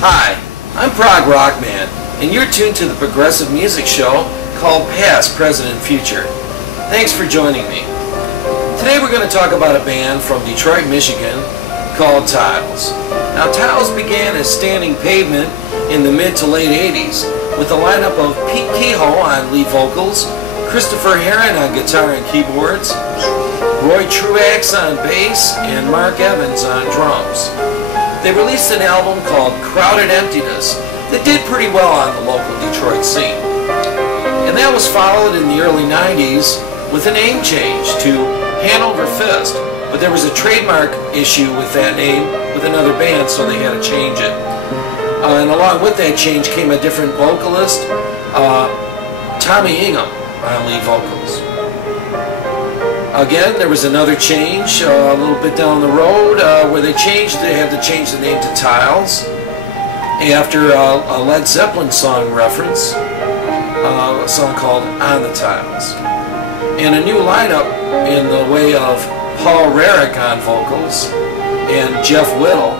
Hi, I'm Prog Rockman, and you're tuned to the progressive music show called Past, Present, and Future. Thanks for joining me. Today we're going to talk about a band from Detroit, Michigan called Tiles. Now, Tiles began as Standing Pavement in the mid to late 80s with a lineup of Pete Kehoe on lead vocals, Christopher Herron on guitar and keyboards, Roy Truax on bass, and Mark Evans on drums. They released an album called Crowded Emptiness that did pretty well on the local Detroit scene. And that was followed in the early 90s with a name change to Hanover Fist, but there was a trademark issue with that name with another band, so they had to change it. And along with that change came a different vocalist, Tommy Ingham on lead vocals. Again, there was another change a little bit down the road where they had to change the name to Tiles after a Led Zeppelin song reference, a song called On the Tiles. And a new lineup in the way of Paul Rarick on vocals and Jeff Whittle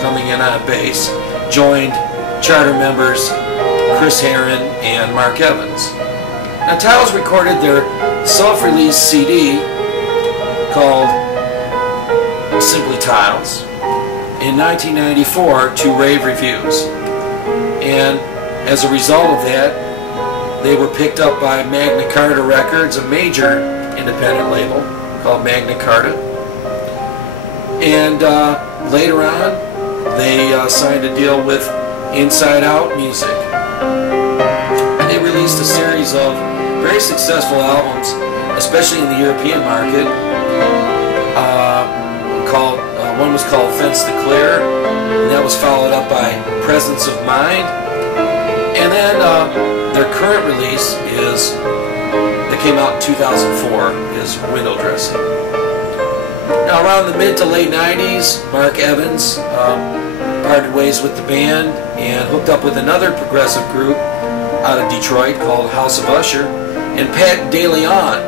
coming in on bass joined charter members Chris Herron and Mark Evans. Now, Tiles recorded their self-released CD called simply Tiles in 1994 to rave reviews, and as a result of that they were picked up by Magna Carta Records, a major independent label called Magna Carta, and later on they signed a deal with Inside Out Music, and they released a series of very successful albums, especially in the European market. One was called Fence to Clear, and that was followed up by Presence of Mind. And then their current release that came out in 2004 is Window Dressing. Now, around the mid to late 90s, Mark Evans parted ways with the band and hooked up with another progressive group out of Detroit called House of Usher, and Pat DeLeon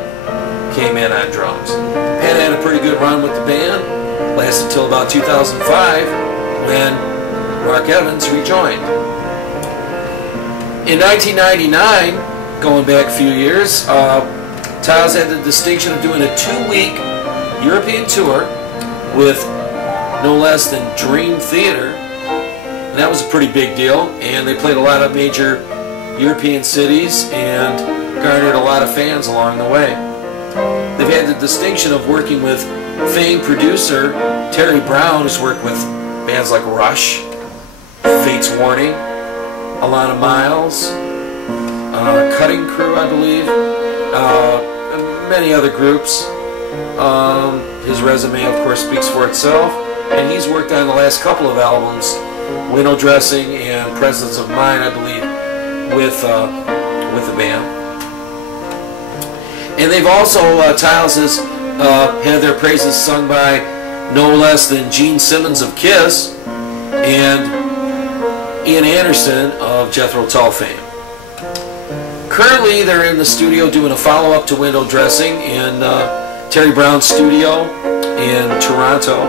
came in on drums. Pat had a pretty good run with the band, lasted till about 2005 when Mark Evans rejoined. In 1999, going back a few years, Tiles had the distinction of doing a 2-week European tour with no less than Dream Theater, and that was a pretty big deal, and they played a lot of major European cities and garnered a lot of fans along the way. They've had the distinction of working with famed producer Terry Brown, who's worked with bands like Rush, Fate's Warning, Alana Miles, Cutting Crew, I believe, and many other groups. His resume, of course, speaks for itself, and he's worked on the last couple of albums, Window Dressing and Presence of Mind, I believe, with the band. And they've also, Tiles has had their praises sung by no less than Gene Simmons of Kiss and Ian Anderson of Jethro Tull fame. Currently, they're in the studio doing a follow-up to Window Dressing in Terry Brown's studio in Toronto,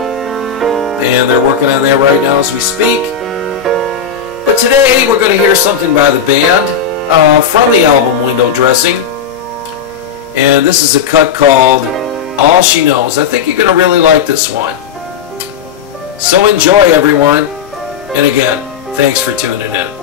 and they're working on that right now as we speak. But today, we're going to hear something by the band from the album Window Dressing. And this is a cut called All She Knows. I think you're going to really like this one. So enjoy, everyone. And again, thanks for tuning in.